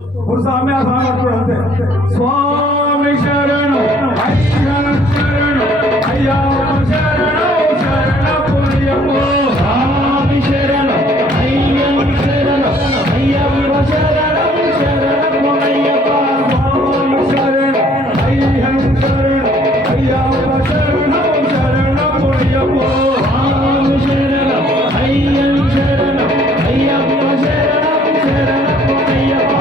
స్వామి స్వామి శరణు అయ్యప్ప శరణు అయ్యప్ప శరణు శరణపురియము స్వామి శరణు అయ్యప్ప శరణు అయ్యప్ప శరణు శరణపురియప్ప స్వామి శరణు అయ్యప్ప శరణు అయ్యప్ప శరణు శరణపురియము స్వామి శరణు అయ్యప్ప శరణు అయ్యప్ప శరణు శరణపురియప్ప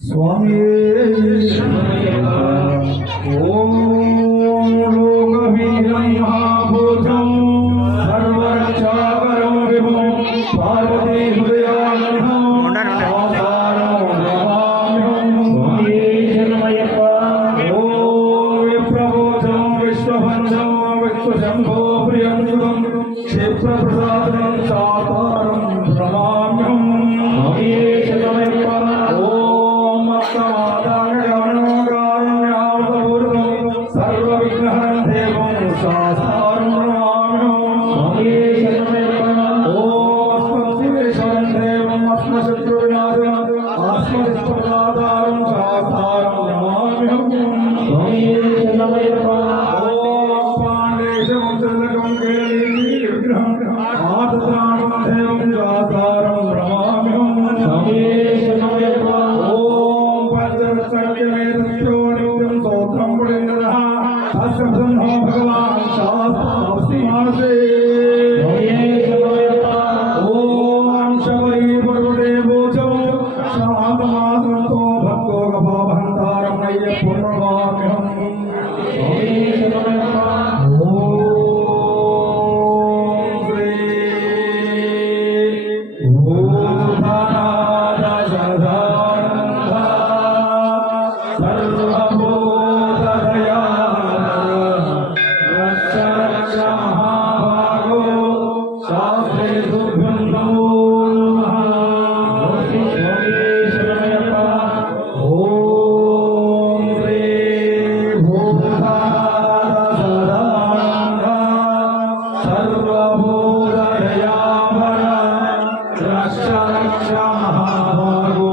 स्वामी ओम लोकवीरं महाभूतं सर्वरक्षाकरं विभुं पार्वती हृदयानन्दं आधारं नमाम्यहं स्वामी शरणमय्यप्पा ओम विप्रबोधं विश्वबन्धं विश्वशम्भो प्रियं सुखं क्षिप्रप्रसादं साकारं नमाम्यहं स्वामी शरणमय्यप्पा भगवान शास्त्री ओम शबरी गुरुदेवो शांतमासंतो भक्तो गभावहंतारं नय्य पूर्णमाम्यहं सर्वभूतदयाभर रक्ष रक्ष महाभागो